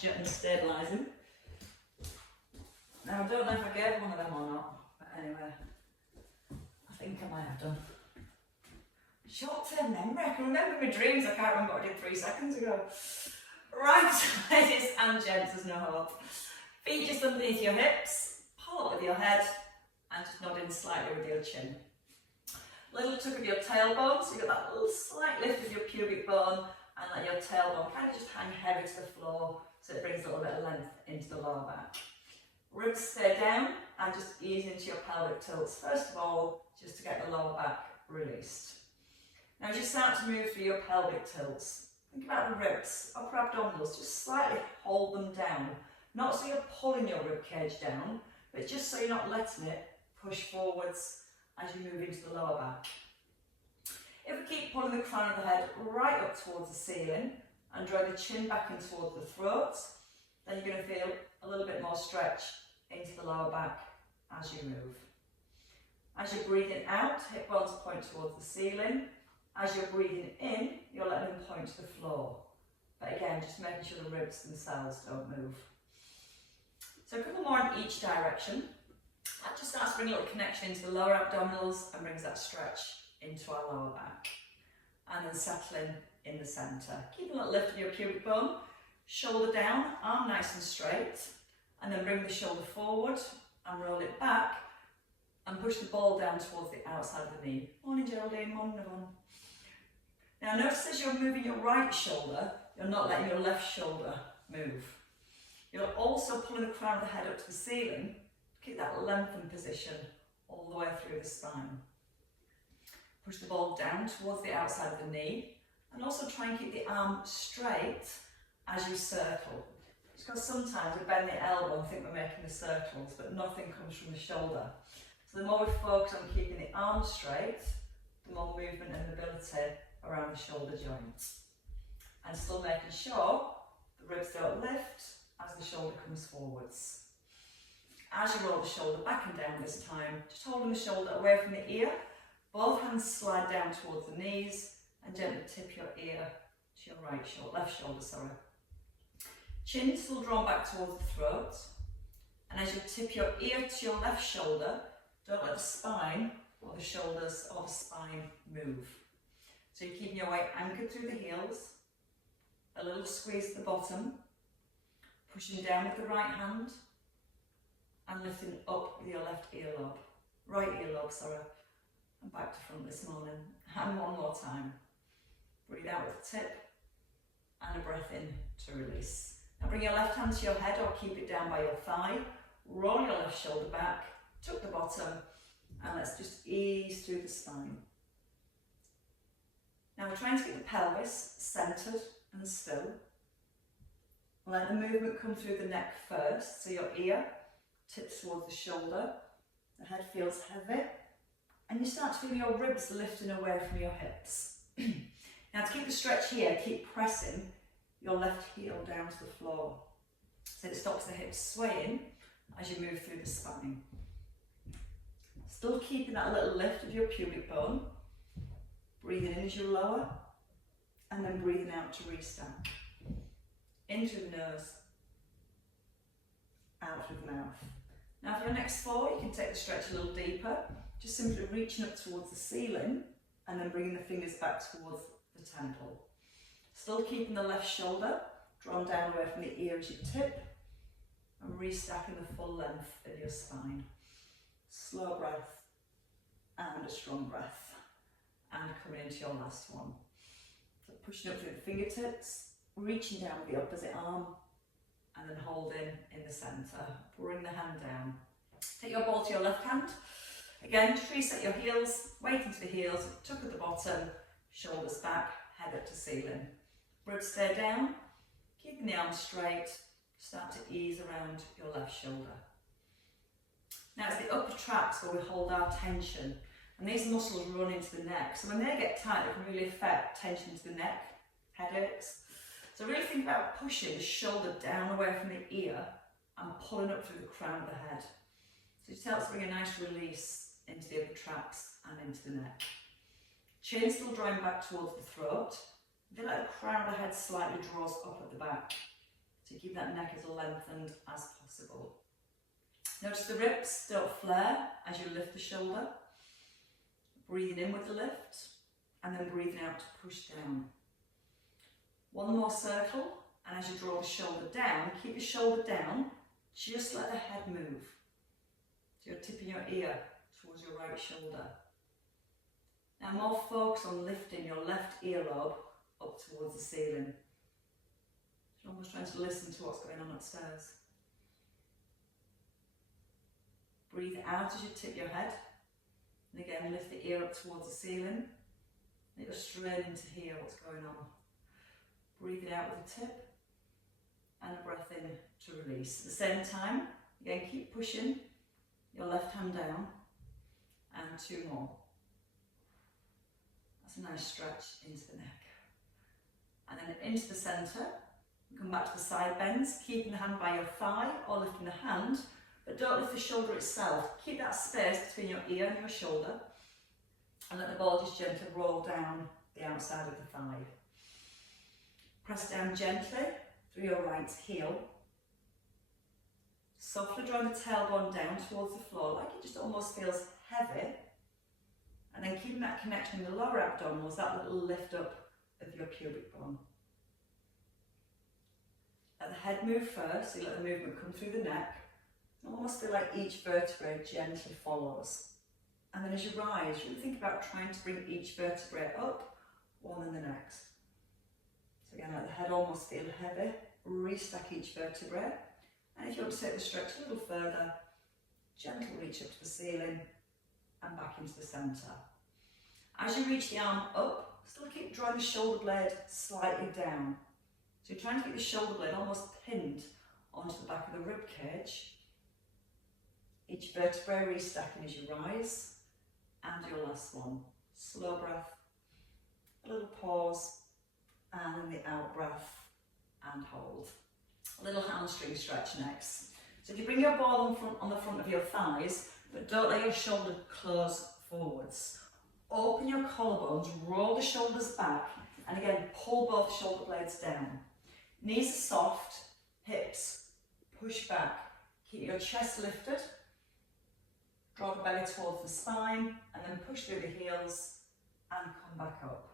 posture and stabilising. Now I don't know if I gave one of them or not, but anyway, I think I might have done. Short-term memory, I can remember my dreams, I can't remember what I did 3 seconds ago. Right, ladies and gents, there's no hope. Feet just underneath your hips, pull up with your head, and just nod in slightly with your chin. Little tuck of your tailbone, so you've got that little slight lift of your pubic bone, and let your tailbone kind of just hang heavy to the floor, so it brings a little bit of length into the lower back. Ribs stay down, and just ease into your pelvic tilts. First of all, just to get the lower back released. Now as you start to move through your pelvic tilts, think about the ribs, upper abdominals, just slightly hold them down. Not so you're pulling your rib cage down, but just so you're not letting it push forwards as you move into the lower back. If we keep pulling the crown of the head right up towards the ceiling and draw the chin back in towards the throat, then you're going to feel a little bit more stretch into the lower back as you move. As you're breathing out, hip bones point towards the ceiling. As you're breathing in, you're letting them point to the floor. But again, just making sure the ribs themselves don't move. So a couple more in each direction. That just starts to bring a little connection into the lower abdominals and brings that stretch into our lower back. And then settling in the centre. Keep a little lift of your pubic bone, shoulder down, arm nice and straight, and then bring the shoulder forward and roll it back and push the ball down towards the outside of the knee. Morning Geraldine, morning everyone. Now notice as you're moving your right shoulder, you're not letting your left shoulder move. You're also pulling the crown of the head up to the ceiling to keep that lengthened position all the way through the spine. Push the ball down towards the outside of the knee, and also try and keep the arm straight as you circle. Just because sometimes we bend the elbow and think we're making the circles, but nothing comes from the shoulder. So the more we focus on keeping the arm straight, the more movement and mobility around the shoulder joints. And still making sure the ribs don't lift as the shoulder comes forwards. As you roll the shoulder back and down this time, just holding the shoulder away from the ear, both hands slide down towards the knees and gently tip your ear to your left shoulder. Chin still drawn back towards the throat, and as you tip your ear to your left shoulder, don't let the spine or the shoulders or the spine move. So you're keeping your weight anchored through the heels, a little squeeze at the bottom, pushing down with the right hand, and lifting up with your right earlobe, and back to front this morning. And one more time. Breathe out with the tip, and a breath in to release. Now bring your left hand to your head or keep it down by your thigh, roll your left shoulder back, tuck the bottom, and let's just ease through the spine. Now we're trying to keep the pelvis centred and still. Let the movement come through the neck first, so your ear tips towards the shoulder, the head feels heavy, and you start to feel your ribs lifting away from your hips. Now to keep the stretch here, keep pressing your left heel down to the floor, so it stops the hips swaying as you move through the spine. Still keeping that little lift of your pubic bone, breathing in as you lower, and then breathing out to restack. In through the nose, out through the mouth. Now for your next 4, you can take the stretch a little deeper, just simply reaching up towards the ceiling and then bringing the fingers back towards the temple. Still keeping the left shoulder drawn down away from the ear as you tip, and restacking the full length of your spine. Slow breath and a strong breath, and coming into your last one. So pushing up through the fingertips, reaching down with the opposite arm, and then holding in the centre. Bring the hand down. Take your ball to your left hand. Again, just reset your heels, weight into the heels, tuck at the bottom, shoulders back, head up to ceiling. Ribs stay down, keeping the arms straight, start to ease around your left shoulder. Now it's the upper traps where we hold our tension, and these muscles run into the neck, so when they get tight it can really affect tension to the neck, headaches. So really think about pushing the shoulder down away from the ear and pulling up through the crown of the head. So it helps bring a nice release into the upper traps and into the neck. Chin still drawing back towards the throat. Feel like the crown of the head slightly draws up at the back. to keep that neck as lengthened as possible. Notice the ribs don't flare as you lift the shoulder. Breathing in with the lift and then breathing out to push down. One more circle, and as you draw the shoulder down, keep the shoulder down, just let the head move. So you're tipping your ear towards your right shoulder. Now more focus on lifting your left earlobe up towards the ceiling. You're almost trying to listen to what's going on upstairs. Breathe out as you tip your head. And again, lift the ear up towards the ceiling. And you're straining to hear what's going on. Breathe it out with a tip. And a breath in to release. At the same time, again, keep pushing your left hand down. And 2 more. That's a nice stretch into the neck. And then into the centre. Come back to the side bends, keeping the hand by your thigh or lifting the hand, but don't lift the shoulder itself. Keep that space between your ear and your shoulder and let the ball just gently roll down the outside of the thigh. Press down gently through your right heel. Softly drawing the tailbone down towards the floor like it just almost feels heavy, and then keeping that connection in the lower abdominals, that little lift up of your pubic bone. Let the head move first, so you let the movement come through the neck. Almost feel like each vertebrae gently follows. And then as you rise, you think about trying to bring each vertebrae up, one and the next. So again, let the head almost feel heavy. Restack each vertebrae. And if you want to take the stretch a little further, gently reach up to the ceiling and back into the centre. As you reach the arm up, still keep drawing the shoulder blade slightly down. So you're trying to keep the shoulder blade almost pinned onto the back of the rib cage. Each vertebrae restacking as you rise. And your last one. Slow breath, a little pause, and then the out breath, and hold. A little hamstring stretch next. So if you bring your ball on the front of your thighs, but don't let your shoulder close forwards. Open your collarbones, roll the shoulders back, and again, pull both shoulder blades down. Knees are soft, hips push back. Keep your chest lifted. Draw the belly towards the spine, and then push through the heels and come back up.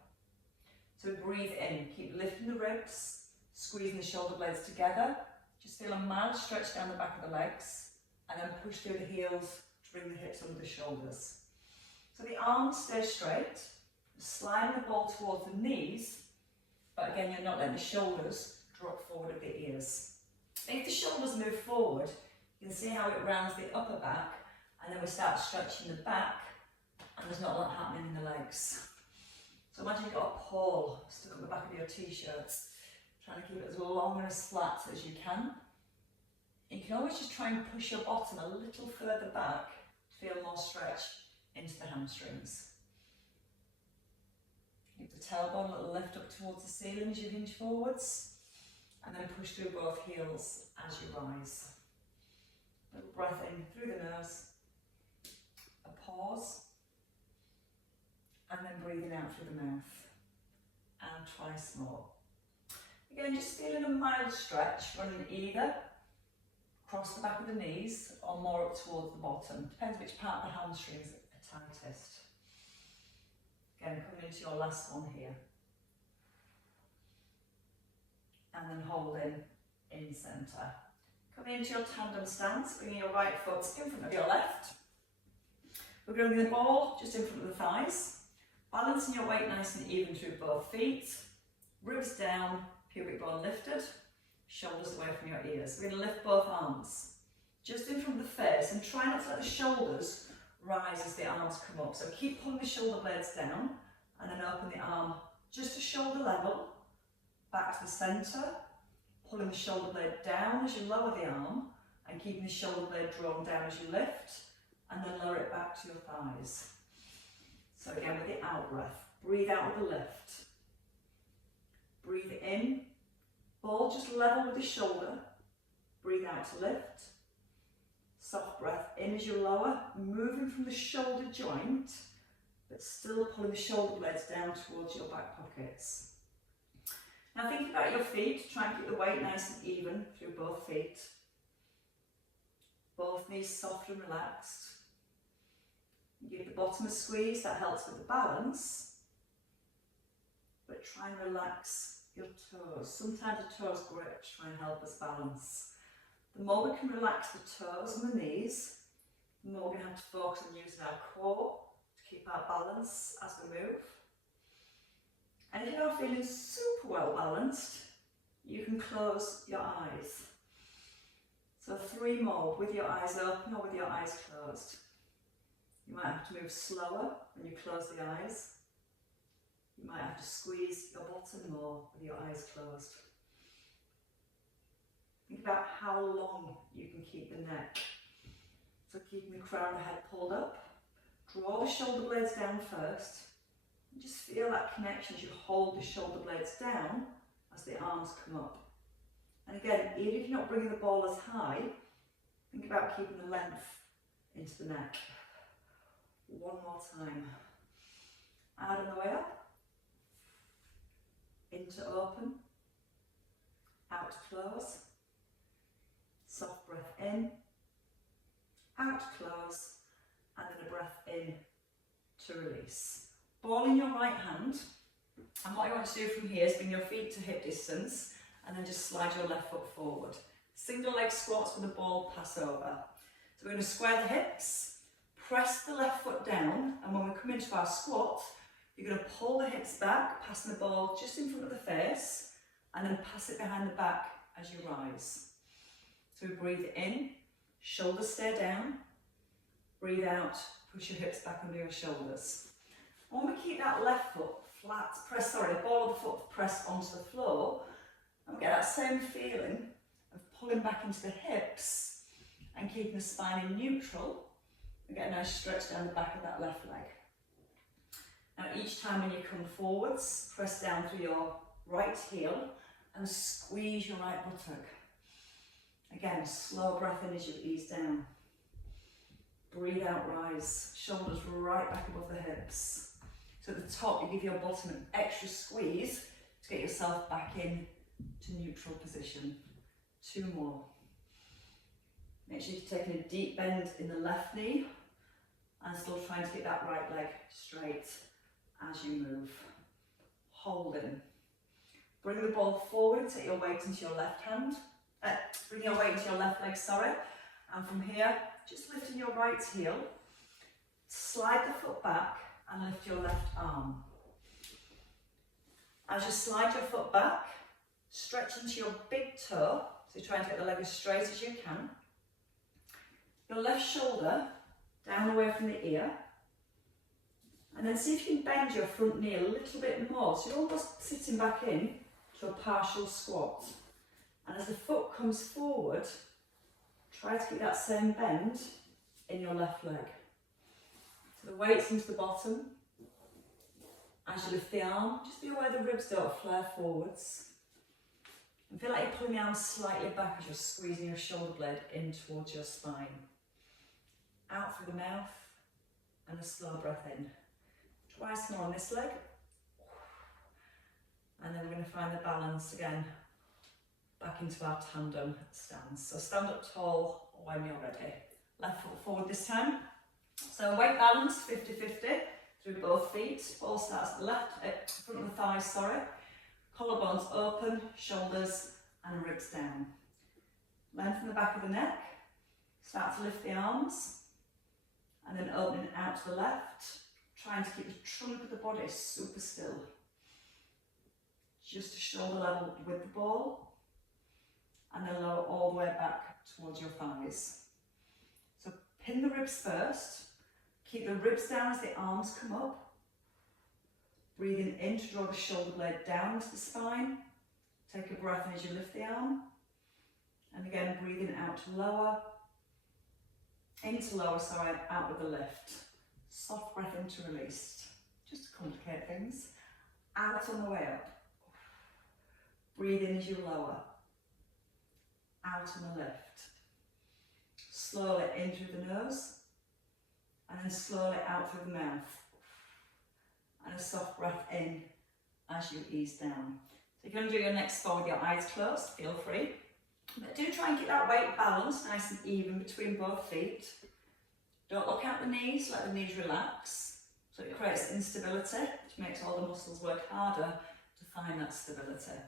So breathe in, keep lifting the ribs, squeezing the shoulder blades together. Just feel a mild stretch down the back of the legs, and then push through the heels to bring the hips under the shoulders. So the arms stay straight, sliding the ball towards the knees, but again, you're not letting the shoulders drop forward at the ears. If the shoulders move forward, you can see how it rounds the upper back, and then we start stretching the back, and there's not a lot happening in the legs. So imagine you've got a pole stuck on the back of your t-shirts, trying to keep it as long and as flat as you can. You can always just try and push your bottom a little further back to feel more stretch into the hamstrings. Keep the tailbone a little lift up towards the ceiling as you hinge forwards, and then push through both heels as you rise. A little breath in through the nose, a pause, and then breathing out through the mouth, and twice more. Again, just feeling a mild stretch running either across the back of the knees or more up towards the bottom. Depends which part of the hamstrings are tightest. Again, coming into your last one here. And then holding in centre. Coming into your tandem stance, bringing your right foot in front of your left. We're going to bring the ball just in front of the thighs. Balancing your weight nice and even through both feet. Ribs down, pubic bone lifted. Shoulders away from your ears. We're going to lift both arms just in front of the face and try not to let the shoulders rise as the arms come up. So keep pulling the shoulder blades down and then open the arm just to shoulder level, back to the centre, pulling the shoulder blade down as you lower the arm and keeping the shoulder blade drawn down as you lift, and then lower it back to your thighs. So again with the out breath, breathe out with the lift. Breathe in, ball just level with the shoulder, breathe out to lift. Soft breath in as you lower, moving from the shoulder joint, but still pulling the shoulder blades down towards your back pockets. Now think about your feet, try and keep the weight nice and even through both feet. Both knees soft and relaxed. Give the bottom a squeeze, that helps with the balance. But try and relax your toes. Sometimes the toes grip to try and help us balance. The more we can relax the toes and the knees, the more we're going to have to focus on using our core to keep our balance as we move. And if you're not feeling super well balanced, you can close your eyes. So 3 more with your eyes open or with your eyes closed. You might have to move slower when you close the eyes. You might have to squeeze your bottom more with your eyes closed. Think about how long you can keep the neck. So keeping the crown of the head pulled up. Draw the shoulder blades down first. And just feel that connection as you hold the shoulder blades down as the arms come up. And again, even if you're not bringing the ball as high, think about keeping the length into the neck. 1 more time. Out on the way up. Into open. Out to close. Soft breath in. Out to close. And then a breath in to release. Ball in your right hand. And what you want to do from here is bring your feet to hip distance and then just slide your left foot forward. Single leg squats with the ball pass over. So we're going to square the hips, press the left foot down, and when we come into our squat, you're going to pull the hips back, passing the ball just in front of the face, and then pass it behind the back as you rise. So we breathe in, shoulders stay down, breathe out, push your hips back under your shoulders. When we keep that left foot flat, the ball of the foot pressed onto the floor, and we get that same feeling of pulling back into the hips and keeping the spine in neutral, we get a nice stretch down the back of that left leg. Now each time when you come forwards, press down through your right heel and squeeze your right buttock. Again, slow breath in as you ease down. Breathe out, rise, shoulders right back above the hips. So at the top, you give your bottom an extra squeeze to get yourself back in to neutral position. 2 more. Make sure you're taking a deep bend in the left knee and still trying to keep that right leg straight as you move. Holding. Bring the ball forward, take your weight into your left hand. Bring your weight into your left leg, sorry. And from here, just lifting your right heel, slide the foot back and lift your left arm. As you slide your foot back, stretch into your big toe, so you're trying to get the leg as straight as you can. Your left shoulder down away from the ear, and then see if you can bend your front knee a little bit more, so you're almost sitting back in to a partial squat. And as the foot comes forward, try to keep that same bend in your left leg. So the weight's into the bottom. As you lift the arm, just be aware the ribs don't flare forwards. And feel like you're pulling the arm slightly back as you're squeezing your shoulder blade in towards your spine. Out through the mouth and a slow breath in. Twice more on this leg. And then we're going to find the balance again back into our tandem stance. So stand up tall when you're ready. Left foot forward this time. So weight balance 50-50 through both feet. Ball starts at the left, front of the thighs, sorry. Collarbones open, shoulders and ribs down. Lengthen the back of the neck. Start to lift the arms. And then opening out to the left. Trying to keep the trunk of the body super still. Just to shoulder level with the ball. And then lower all the way back towards your thighs. So pin the ribs first. Keep the ribs down as the arms come up. Breathing in to draw the shoulder blade down into the spine. Take a breath in as you lift the arm. And again, breathing out to lower. Into lower, sorry, out with the lift. Soft breath into release. Just to complicate things. Out on the way up. Breathe in as you lower. Out on the lift. Slowly in through the nose. And then slowly out through the mouth. And a soft breath in as you ease down. If you want to do your next four with your eyes closed, feel free. But do try and keep that weight balanced, nice and even between both feet. Don't look out the knees, let the knees relax. So it creates instability, which makes all the muscles work harder to find that stability.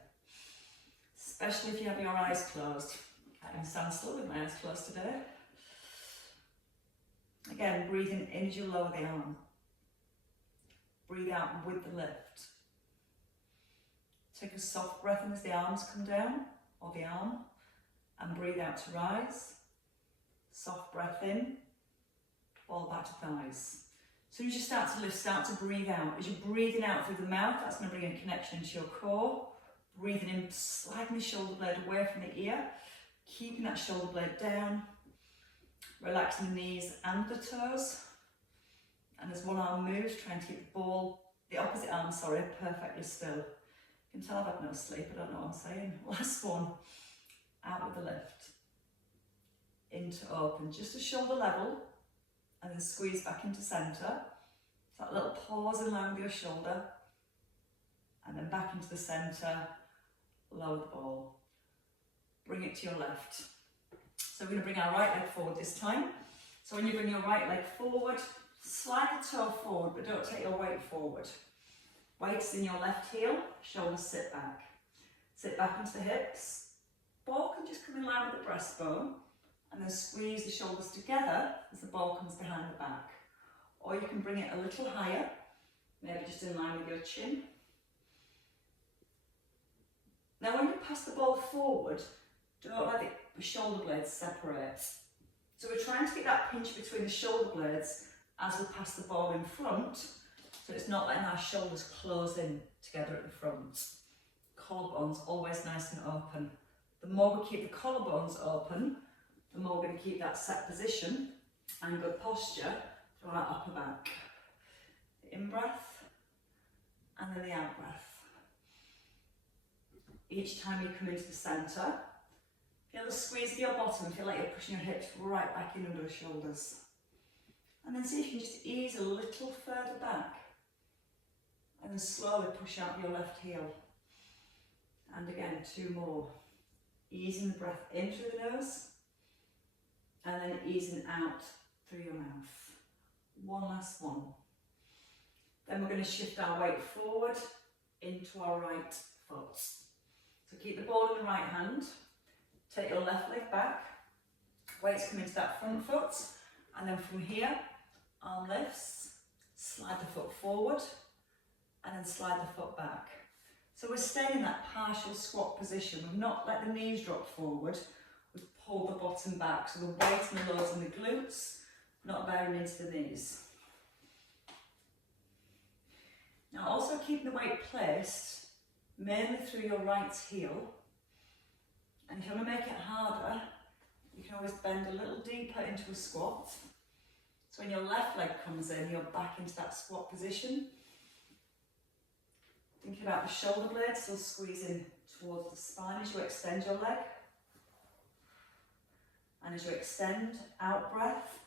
Especially if you have your eyes closed. I can stand still with my eyes closed today. Again, breathing in as you lower the arm. Breathe out with the lift. Take a soft breath in as the arms come down, or the arm, and breathe out to rise. Soft breath in, fall back to thighs. As soon as you start to lift, start to breathe out. As you're breathing out through the mouth, that's going to bring a connection into your core. Breathing in, sliding the shoulder blade away from the ear, keeping that shoulder blade down, relaxing the knees and the toes. And as one arm moves, try and keep the opposite arm, perfectly still. You can tell I've had no sleep, I don't know what I'm saying. Last one, out with the lift. Into open, just to shoulder level, and then squeeze back into centre. So that little pause in line with your shoulder, and then back into the centre, lower the ball. Bring it to your left. So we're going to bring our right leg forward this time. So when you bring your right leg forward, slide the toe forward, but don't take your weight forward. Weight's in your left heel, shoulders sit back. Sit back into the hips. Ball can just come in line with the breastbone, and then squeeze the shoulders together as the ball comes behind the back. Or you can bring it a little higher, maybe just in line with your chin. Now when you pass the ball forward, don't let the shoulder blades separate. So we're trying to get that pinch between the shoulder blades as we pass the ball in front, so it's not letting our shoulders close in together at the front. Collarbones always nice and open. The more we keep the collarbones open, the more we're going to keep that set position and good posture for our upper back. In breath, and then the out breath. Each time you come into the centre, feel the squeeze of your bottom, feel like you're pushing your hips right back in under the shoulders. And then see if you can just ease a little further back. And then slowly push out your left heel. And again, two more. Easing the breath in through the nose, and then easing out through your mouth. One last one. Then we're going to shift our weight forward into our right foot. So keep the ball in the right hand, take your left leg back, weights come into that front foot, and then from here, arm lifts, slide the foot forward, and then slide the foot back. So we're staying in that partial squat position. We've not let the knees drop forward, we've pulled the bottom back, so the weight and the loads in the glutes, not bearing into the knees. Now also keeping the weight placed mainly through your right heel, and if you want to make it harder, you can always bend a little deeper into a squat. So when your left leg comes in, you're back into that squat position. Thinking about the shoulder blades still squeezing towards the spine as you extend your leg. And as you extend, out breath,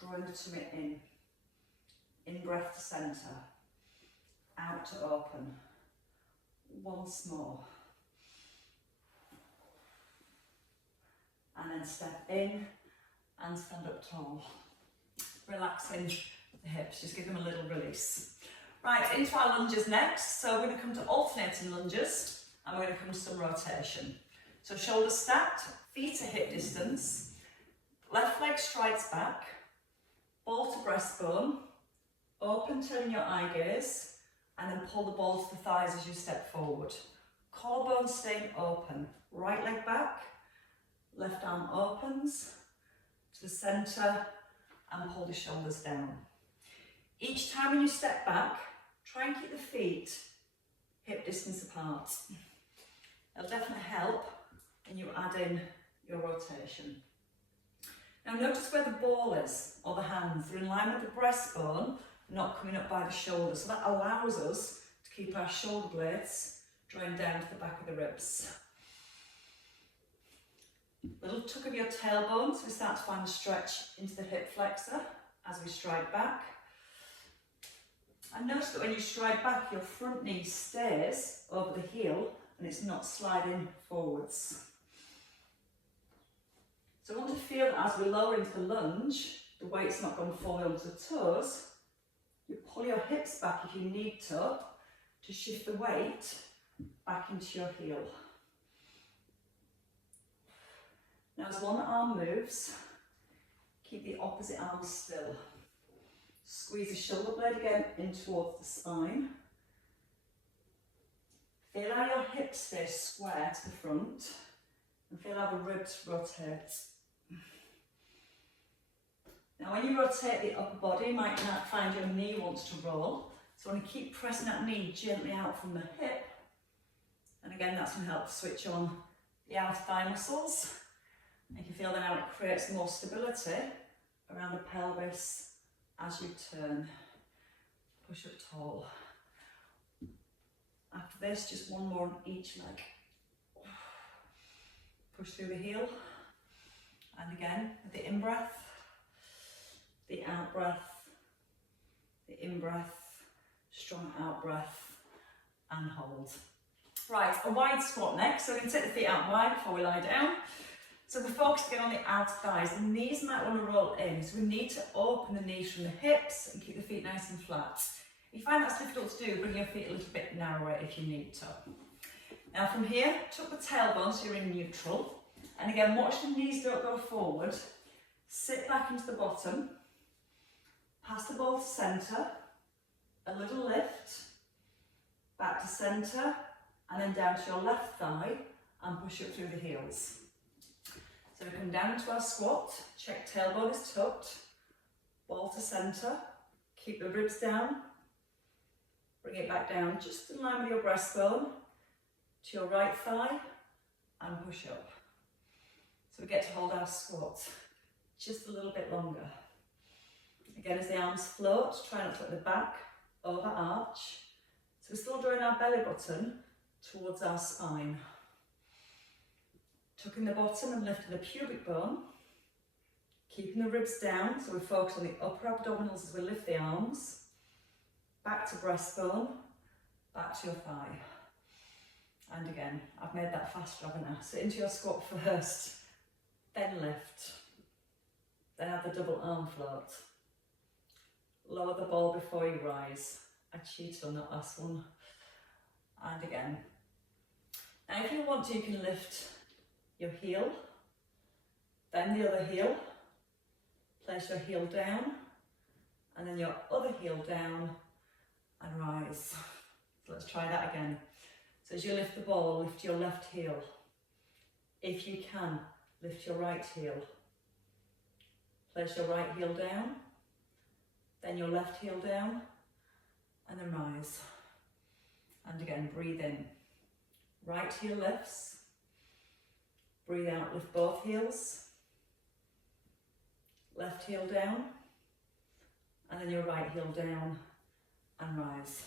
drawing the tummy in. In breath to centre. Out to open. Once more. And then step in and stand up tall. Relaxing the hips, just give them a little release. Right, into our lunges next. So we're going to come to alternating lunges and we're going to come to some rotation. So shoulders stacked, feet at hip distance, left leg strides back, ball to breastbone, open turning your eye gaze, and then pull the ball to the thighs as you step forward. Collarbone staying open, right leg back, left arm opens to the centre and pull the shoulders down. Each time when you step back, try and keep the feet hip distance apart. It'll definitely help when you add in your rotation. Now notice where the ball is, or the hands. They're in line with the breastbone, not coming up by the shoulder. So that allows us to keep our shoulder blades drawing down to the back of the ribs. Little tuck of your tailbone, so we start to find a stretch into the hip flexor as we stride back. And notice that when you stride back, your front knee stays over the heel and it's not sliding forwards. So I want to feel that as we lower into the lunge, the weight's not going forward onto the toes. You pull your hips back if you need to shift the weight back into your heel. Now as one arm moves, keep the opposite arm still. Squeeze the shoulder blade again in towards the spine. Feel how your hips stay square to the front and feel how the ribs rotate. Now when you rotate the upper body, you might not find your knee wants to roll. So I want to keep pressing that knee gently out from the hip. And again, that's going to help switch on the outer thigh muscles. And you can feel then how it creates more stability around the pelvis as you turn. Push up tall. After this, just one more on each leg. Push through the heel. And again, with the in-breath, the out-breath, the in-breath, strong out-breath, and hold. Right, a wide squat next. So we're going to take the feet out wide before we lie down. So the focus again on the outer thighs. The knees might want to roll in, so we need to open the knees from the hips and keep the feet nice and flat. If you find that's difficult to do, bring your feet a little bit narrower if you need to. Now from here, tuck the tailbone so you're in neutral. And again, watch the knees don't go forward. Sit back into the bottom. Pass the ball to centre. A little lift. Back to centre. And then down to your left thigh and push up through the heels. So we come down into our squat, check tailbone is tucked, ball to centre, keep the ribs down, bring it back down just in line with your breastbone, to your right thigh and push up. So we get to hold our squat just a little bit longer. Again, as the arms float, try not to let the back over arch. So we're still drawing our belly button towards our spine. Tucking the bottom and lifting the pubic bone. Keeping the ribs down, so we focus on the upper abdominals as we lift the arms. Back to breastbone, back to your thigh. And again, I've made that faster, haven't I? Sit into your squat first, then lift. Then have the double arm float. Lower the ball before you rise. I cheated on that last one. And again. Now if you want to, you can lift your heel, then the other heel, place your heel down, and then your other heel down, and rise. So let's try that again. So as you lift the ball, lift your left heel. If you can, lift your right heel. Place your right heel down, then your left heel down, and then rise. And again, breathe in. Right heel lifts. Breathe out, lift both heels. Left heel down. And then your right heel down and rise.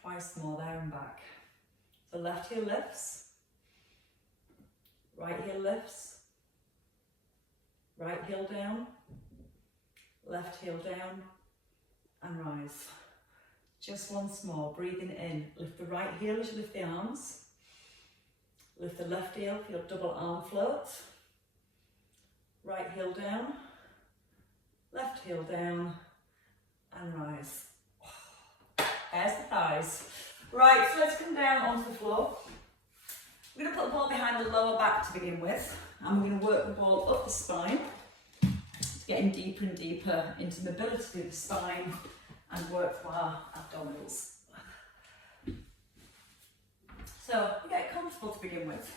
Twice more there and back. So left heel lifts. Right heel lifts. Right heel down. Left heel down and rise. Just once more, breathing in. Lift the right heel as you lift the arms. Lift the left heel for your double arm float. Right heel down. Left heel down and rise. There's the thighs. Right, so let's come down onto the floor. We're going to put the ball behind the lower back to begin with. And we're going to work the ball up the spine. Getting deeper and deeper into mobility through the spine and work for our abdominals. So we get comfortable to begin with.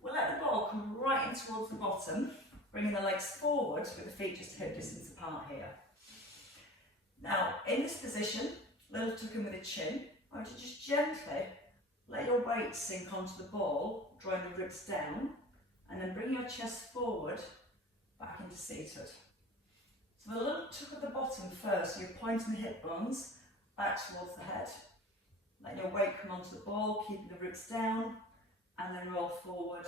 We'll let the ball come right in towards the bottom, bringing the legs forward with the feet just hip distance apart here. Now, in this position, little tuck in with the chin, I want you to just gently let your weight sink onto the ball, drawing the ribs down, and then bring your chest forward, back into seated. So a little tuck at the bottom first, so you're pointing the hip bones back towards the head. Let your weight come onto the ball, keeping the ribs down, and then roll forward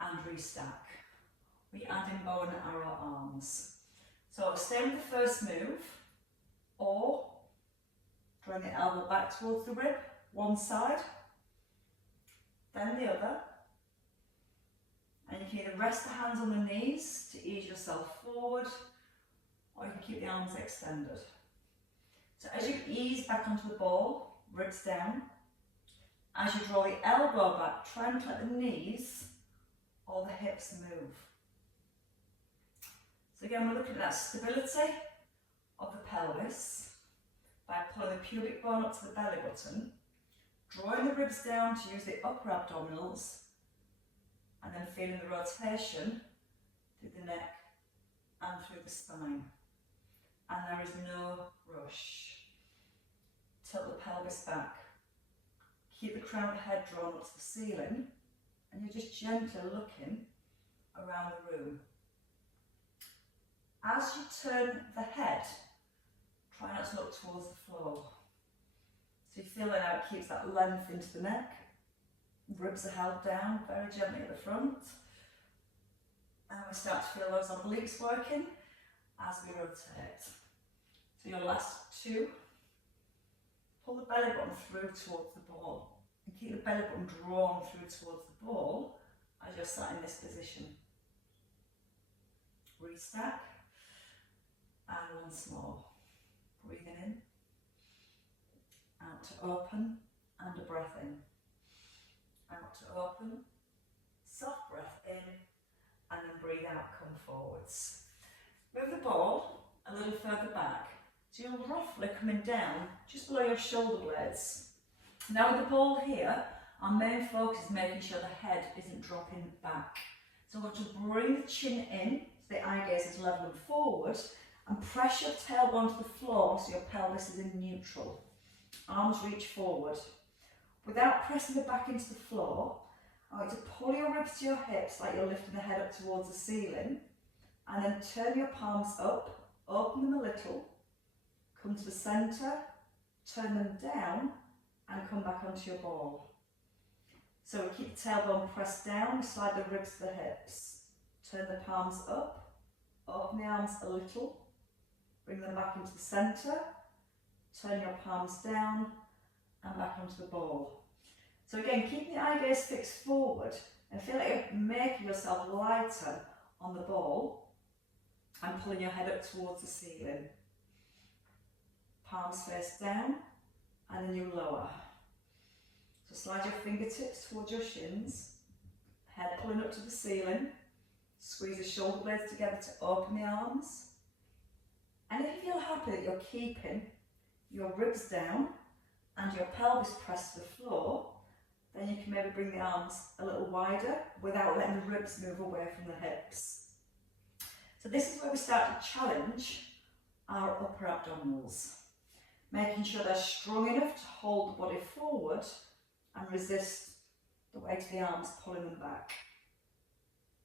and restack. We add in bow and arrow arms. So stay with the first move, or drawing the elbow back towards the rib, one side, then the other. And you can either rest the hands on the knees to ease yourself forward, or you can keep the arms extended. So as you ease back onto the ball, ribs down, as you draw the elbow back, try not to let the knees or the hips move. So again, we're looking at that stability of the pelvis by pulling the pubic bone up to the belly button, drawing the ribs down to use the upper abdominals, and then feeling the rotation through the neck and through the spine. And there is no rush. Tilt the pelvis back. Keep the crown of the head drawn up to the ceiling, and you're just gently looking around the room. As you turn the head, try not to look towards the floor. So you feel that now it keeps that length into the neck. Ribs are held down very gently at the front. And we start to feel those obliques working as we rotate. So your last two, pull the belly button through towards the ball. And keep the belly button drawn through towards the ball as you're sat in this position. Restack. And once more. Breathing in. Out to open. And a breath in. Out to open. Soft breath in. And then breathe out, come forwards. Move the ball a little further back. So you're roughly coming down just below your shoulder blades. Now with the ball here, our main focus is making sure the head isn't dropping back. So I want to bring the chin in, so the eye gaze is level and forward, and press your tailbone to the floor so your pelvis is in neutral. Arms reach forward. Without pressing the back into the floor, I want you to pull your ribs to your hips like you're lifting the head up towards the ceiling, and then turn your palms up, open them a little, come to the centre, turn them down, and come back onto your ball. So we keep the tailbone pressed down, we slide the ribs to the hips, turn the palms up, open the arms a little, bring them back into the centre, turn your palms down, and back onto the ball. So again, keep the eye gaze fixed forward and feel like you're making yourself lighter on the ball and pulling your head up towards the ceiling. Palms face down and then you lower. So slide your fingertips towards your shins, head pulling up to the ceiling, squeeze the shoulder blades together to open the arms. And if you feel happy that you're keeping your ribs down and your pelvis pressed to the floor, then you can maybe bring the arms a little wider without letting the ribs move away from the hips. So this is where we start to challenge our upper abdominals, making sure they're strong enough to hold the body forward and resist the weight of the arms pulling them back.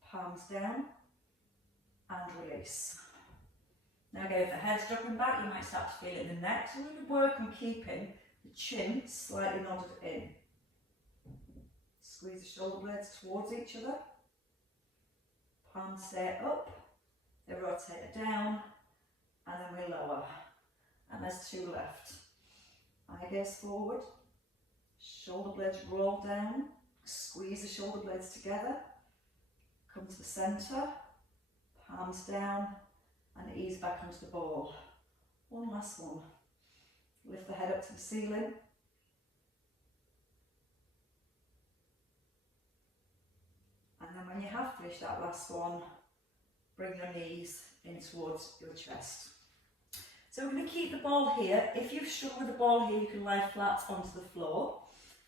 Palms down and release. Now again, if the head's dropping back, you might start to feel it in the neck. So we're going to work on keeping the chin slightly nodded in. Squeeze the shoulder blades towards each other. Palms stay up, they rotate down, and then we lower. And there's two left. Eye gaze forward, shoulder blades roll down, squeeze the shoulder blades together, come to the centre, palms down, and ease back onto the ball. One last one. Lift the head up to the ceiling. And then when you have finished that last one, bring your knees in towards your chest. So we're going to keep the ball here. If you've struggled with the ball here, you can lie flat onto the floor.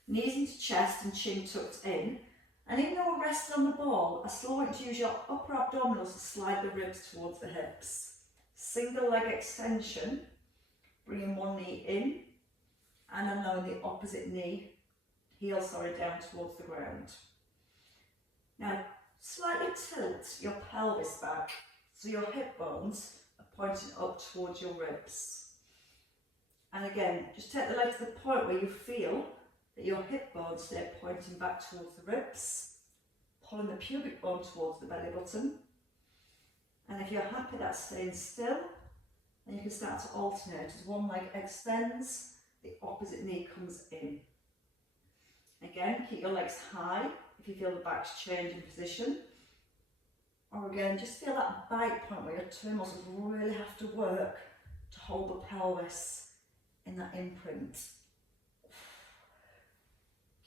Knees into chest and chin tucked in. And even though we're resting on the ball, I still want you to use your upper abdominals to slide the ribs towards the hips. Single leg extension, bringing one knee in, and allowing the opposite heel down towards the ground. Now, slightly tilt your pelvis back so your hip bones are pointing up towards your ribs. And again, just take the leg to the point where you feel that your hip bones stay pointing back towards the ribs, pulling the pubic bone towards the belly button. And if you're happy that's staying still, then you can start to alternate as one leg extends, the opposite knee comes in. Again, keep your legs high if you feel the back's changing position. Or again, just feel that bite point where your toe muscles really have to work to hold the pelvis in that imprint.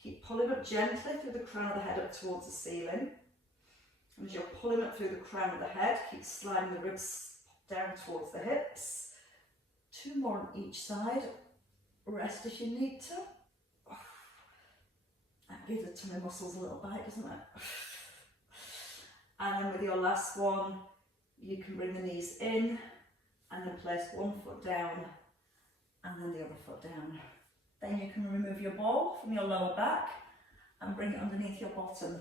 Keep pulling up gently through the crown of the head up towards the ceiling. And as you're pulling up through the crown of the head, keep sliding the ribs down towards the hips. 2 more on each side. Rest if you need to. That gives the tummy muscles a little bite, doesn't it? And then with your last one, you can bring the knees in and then place one foot down and then the other foot down. Then you can remove your ball from your lower back and bring it underneath your bottom.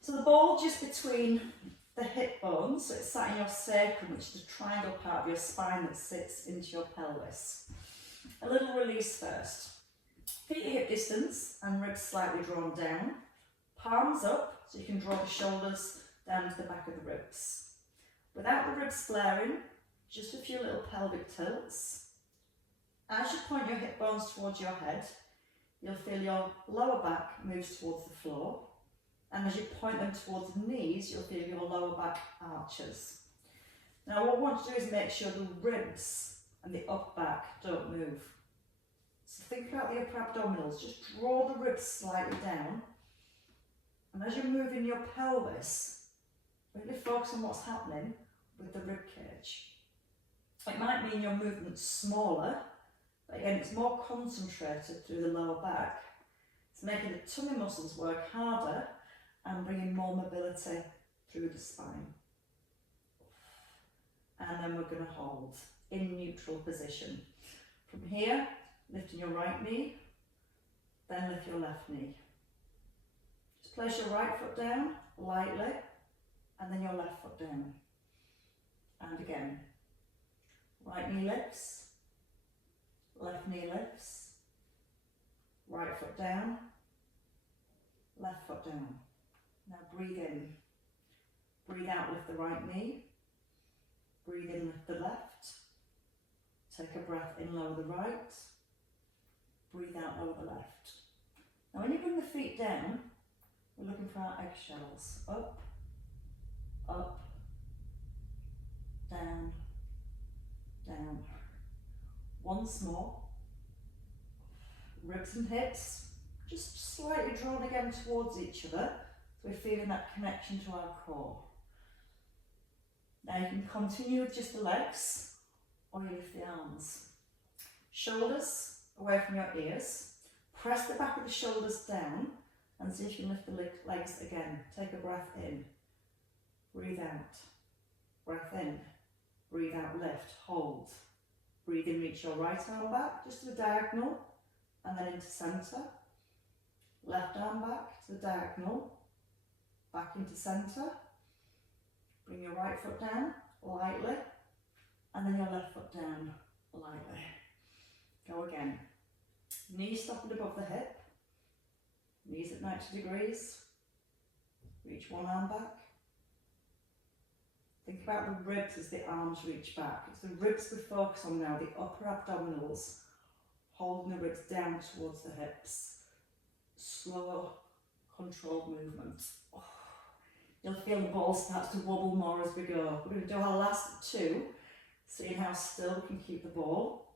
So the ball just between the hip bones, so it's sat in your sacrum, which is the triangle part of your spine that sits into your pelvis. A little release first. Feet at hip distance and ribs slightly drawn down. Palms up so you can draw the shoulders down to the back of the ribs. Without the ribs flaring, just a few little pelvic tilts. As you point your hip bones towards your head, you'll feel your lower back moves towards the floor. And as you point them towards the knees, you'll feel your lower back arches. Now what I want to do is make sure the ribs and the upper back don't move. So think about the upper abdominals, just draw the ribs slightly down. And as you're moving your pelvis, really focus on what's happening with the rib cage. It might mean your movement's smaller, but again it's more concentrated through the lower back. It's making the tummy muscles work harder and bringing more mobility through the spine. And then we're going to hold in neutral position. From here, lifting your right knee, then lift your left knee. Just place your right foot down lightly, and then your left foot down. And again, right knee lifts, left knee lifts, right foot down, left foot down. Now breathe in, breathe out, lift the right knee, breathe in, lift the left, take a breath in, lower the right, breathe out, lower the left. Now when you bring the feet down, we're looking for our eggshells, up, up, down, down. Once more, ribs and hips, just slightly drawn again towards each other. We're feeling that connection to our core. Now you can continue with just the legs, or you lift the arms. Shoulders away from your ears. Press the back of the shoulders down and see if you can lift the legs again. Take a breath in. Breathe out. Breath in. Breathe out, lift, hold. Breathe in, reach your right arm back, just to the diagonal, and then into centre. Left arm back to the diagonal. Back into centre, bring your right foot down lightly, and then your left foot down lightly. Go again. Knees stopping above the hip, knees at 90 degrees, reach one arm back. Think about the ribs as the arms reach back. It's the ribs we focus on now, the upper abdominals, holding the ribs down towards the hips. Slow, controlled movement. You'll feel the ball starts to wobble more as we go. We're going to do our last 2, seeing how still we can keep the ball.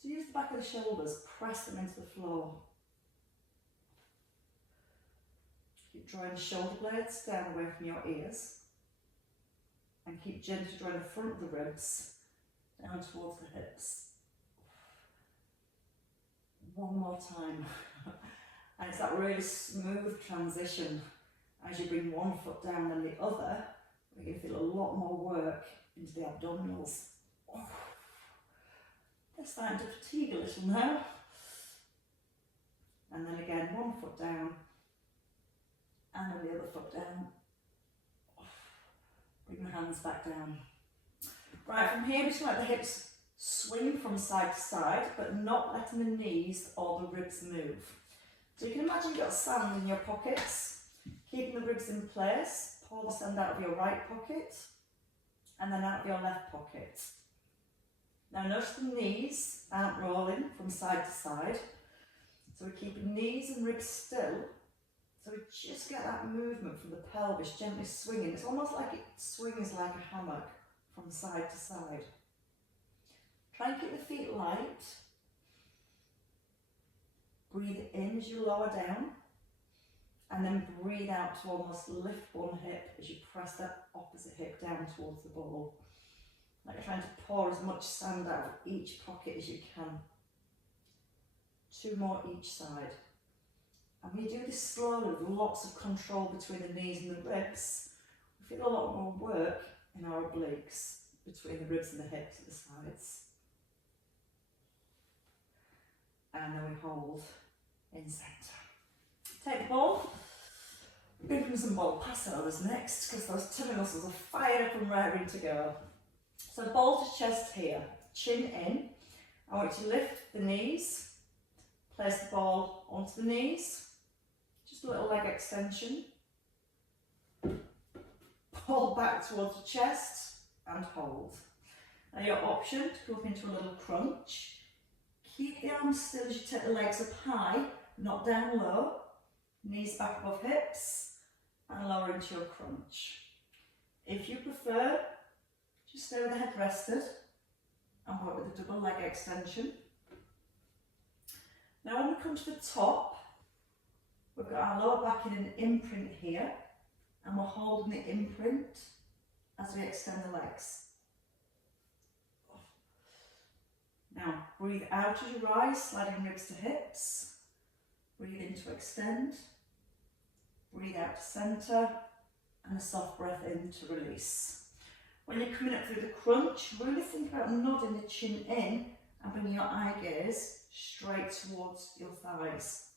So use the back of the shoulders, press them into the floor. Keep drawing the shoulder blades down away from your ears. And keep gently drawing the front of the ribs down towards the hips. One more time. And it's that really smooth transition. As you bring one foot down and the other, we're going to feel a lot more work into the abdominals. Oh, they're starting to fatigue a little now. And then again, one foot down, and then the other foot down. Bring the hands back down. Right, from here, just let the hips swing from side to side, but not letting the knees or the ribs move. So you can imagine you've got sand in your pockets. Keeping the ribs in place, pull the sand out of your right pocket and then out of your left pocket. Now notice the knees aren't rolling from side to side. So we're keeping knees and ribs still. So we just get that movement from the pelvis gently swinging. It's almost like it swings like a hammock from side to side. Try and keep the feet light. Breathe in as you lower down. And then breathe out to almost lift one hip as you press that opposite hip down towards the ball. Like you're trying to pour as much sand out of each pocket as you can. 2 more each side. And we do this slowly with lots of control between the knees and the ribs. We feel a lot more work in our obliques between the ribs and the hips at the sides. And then we hold in centre. Take the ball. We're going to do some ball passovers next because those tummy muscles are fired up and ready to go. So ball to chest here, chin in. I want you to lift the knees, place the ball onto the knees, just a little leg extension. Pull back towards the chest and hold. Now your option to go up into a little crunch. Keep the arms still as you take the legs up high, not down low. Knees back above hips and lower into your crunch. If you prefer, just stay with the head rested and work with the double leg extension. Now when we come to the top, we've got our lower back in an imprint here and we're holding the imprint as we extend the legs. Now breathe out as you rise, sliding ribs to hips. Breathe in to extend. Breathe out to centre and a soft breath in to release. When you're coming up through the crunch, really think about nodding the chin in and bringing your eye gaze straight towards your thighs.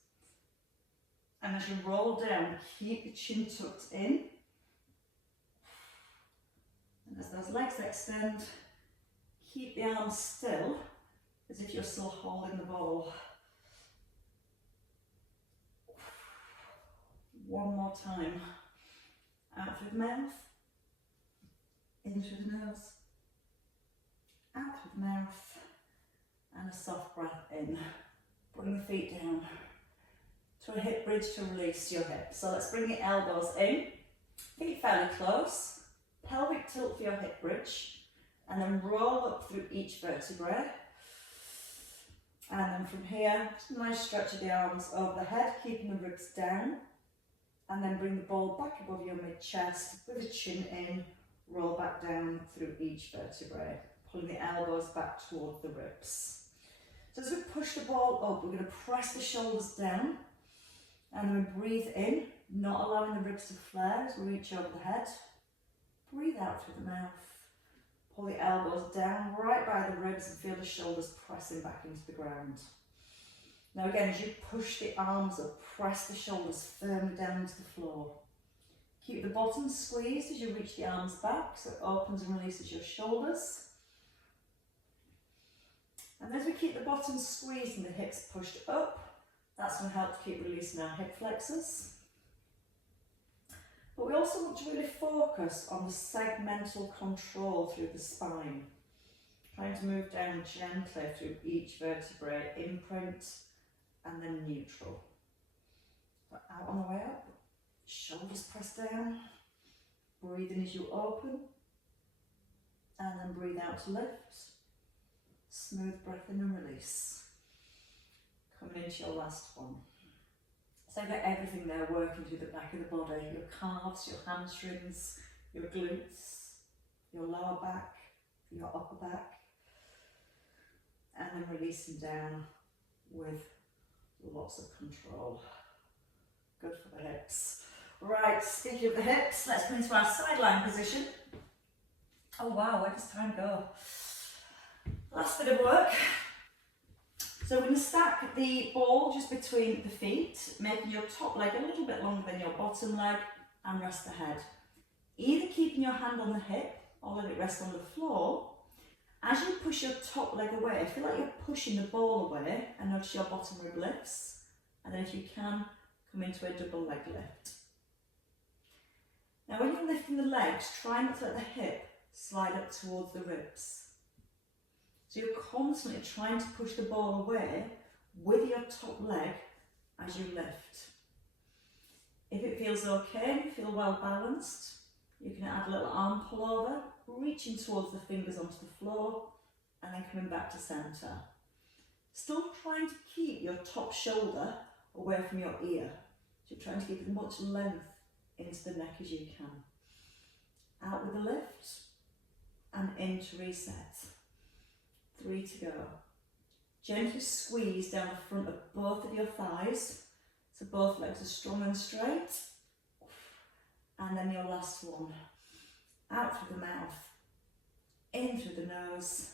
And as you roll down, keep the chin tucked in. And as those legs extend, keep the arms still as if you're still holding the ball. One more time. Out through the mouth. In through the nose, out through the mouth, and a soft breath in. Bring the feet down to a hip bridge to release your hips. So let's bring the elbows in, feet fairly close, pelvic tilt for your hip bridge, and then roll up through each vertebrae. And then from here, just a nice stretch of the arms over the head, keeping the ribs down, and then bring the ball back above your mid-chest with the chin in. Roll back down through each vertebrae, pulling the elbows back towards the ribs. So as we push the ball up, we're going to press the shoulders down and then breathe in, not allowing the ribs to flare as we reach over the head. Breathe out through the mouth. Pull the elbows down right by the ribs and feel the shoulders pressing back into the ground. Now again, as you push the arms up, press the shoulders firmly down to the floor. Keep the bottom squeezed as you reach the arms back, so it opens and releases your shoulders. And as we keep the bottom squeezed and the hips pushed up, that's going to help to keep releasing our hip flexors. But we also want to really focus on the segmental control through the spine. Trying to move down gently through each vertebrae, imprint and then neutral. But out on the way up. Shoulders press down, breathe in as you open, and then breathe out to lift. Smooth breath in and release. Coming into your last one. So you've got everything there working through the back of the body, your calves, your hamstrings, your glutes, your lower back, your upper back, and then releasing down with lots of control. Good for the hips. Right, speaking of the hips, let's come into our sideline position. Oh wow, where does time go? Last bit of work. So we're going to stack the ball just between the feet, making your top leg a little bit longer than your bottom leg, and rest the head. Either keeping your hand on the hip or let it rest on the floor. As you push your top leg away, feel like you're pushing the ball away and notice your bottom rib lifts. And then if you can, come into a double leg lift. Now when you're lifting the legs, try not to let the hip slide up towards the ribs. So you're constantly trying to push the ball away with your top leg as you lift. If it feels okay and you feel well balanced, you can add a little arm pull over, reaching towards the fingers onto the floor and then coming back to centre. Still trying to keep your top shoulder away from your ear. So you're trying to keep as much length into the neck as you can. Out with the lift and in to reset. 3 to go. Gently squeeze down the front of both of your thighs so both legs are strong and straight. And then your last one. Out through the mouth, in through the nose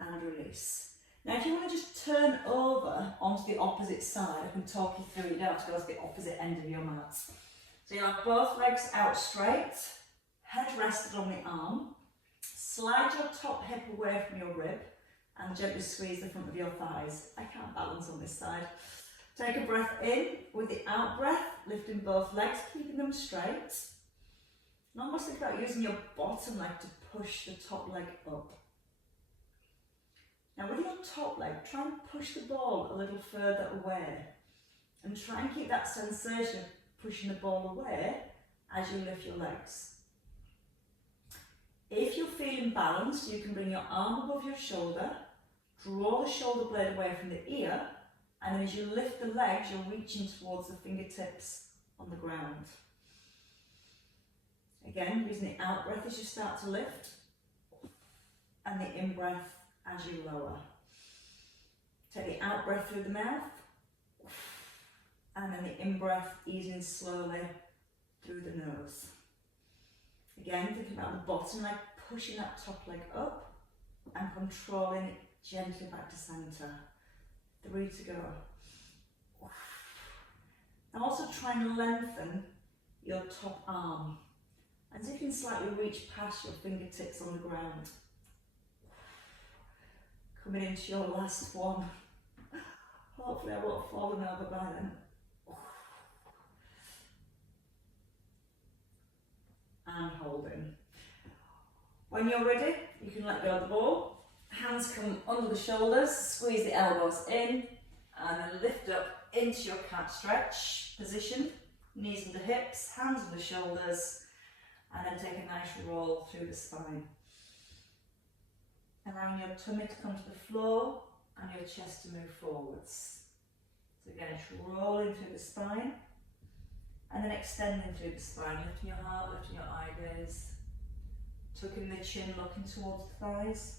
and release. Now if you want to just turn over onto the opposite side, I can talk you through. You don't have to go to the opposite end of your mat. So you'll have both legs out straight, head rested on the arm. Slide your top hip away from your rib and gently squeeze the front of your thighs. I can't balance on this side. Take a breath in with the out breath, lifting both legs, keeping them straight. And almost think about using your bottom leg to push the top leg up. Now with your top leg, try and push the ball a little further away. And try and keep that sensation of pushing the ball away as you lift your legs. If you're feeling balanced, you can bring your arm above your shoulder, draw the shoulder blade away from the ear, and then as you lift the legs, you're reaching towards the fingertips on the ground. Again, using the out breath as you start to lift, and the in breath as you lower. Take the out breath through the mouth, and then the in breath easing slowly through the nose. Again, thinking about the bottom leg, pushing that top leg up, and controlling it gently back to centre. 3 to go. And also try and lengthen your top arm. As you can slightly reach past your fingertips on the ground. Coming into your last one. Hopefully I won't have fallen over by then. And holding. When you're ready, you can let go of the ball. Hands come under the shoulders, squeeze the elbows in, and then lift up into your cat stretch position. Knees under hips, hands under shoulders, and then take a nice roll through the spine. Allowing your tummy to come to the floor and your chest to move forwards. So again, it's rolling through the spine, and then extending through the spine, lifting your heart, lifting your eye gaze, tucking the chin, looking towards the thighs.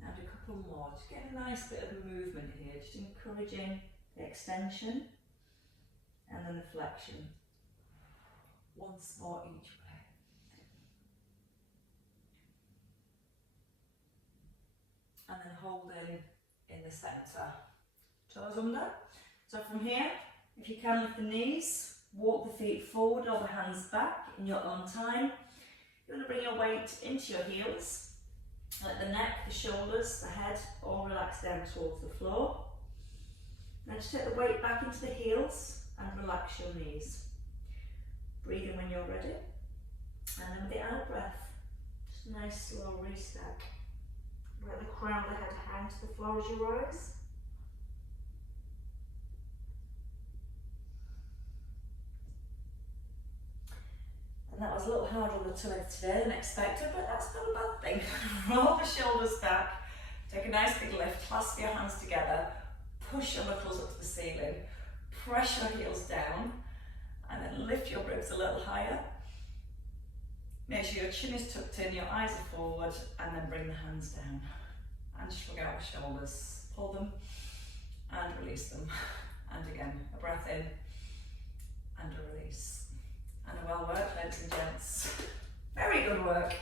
Now do a couple more, just get a nice bit of movement here, just encouraging the extension and then the flexion. Once more each way. And then holding in the centre. Toes under. So from here, if you can lift the knees, walk the feet forward or the hands back in your own time. You want to bring your weight into your heels. Let the neck, the shoulders, the head all relax down towards the floor. Now just take the weight back into the heels and relax your knees. Breathe in when you're ready. And then with the out breath, just a nice slow restack. Let the crown of the head hang to the floor as you rise. And that was a little harder on the tummy today than expected, but that's not a bad thing. Roll the shoulders back, take a nice big lift, clasp your hands together, push your knuckles up to the ceiling, press your heels down, and then lift your ribs a little higher. Make sure your chin is tucked in, your eyes are forward, and then bring the hands down. And shrug out the shoulders, pull them, and release them. And again, a breath in, and a release. And a well worked, ladies and gents. Very good work.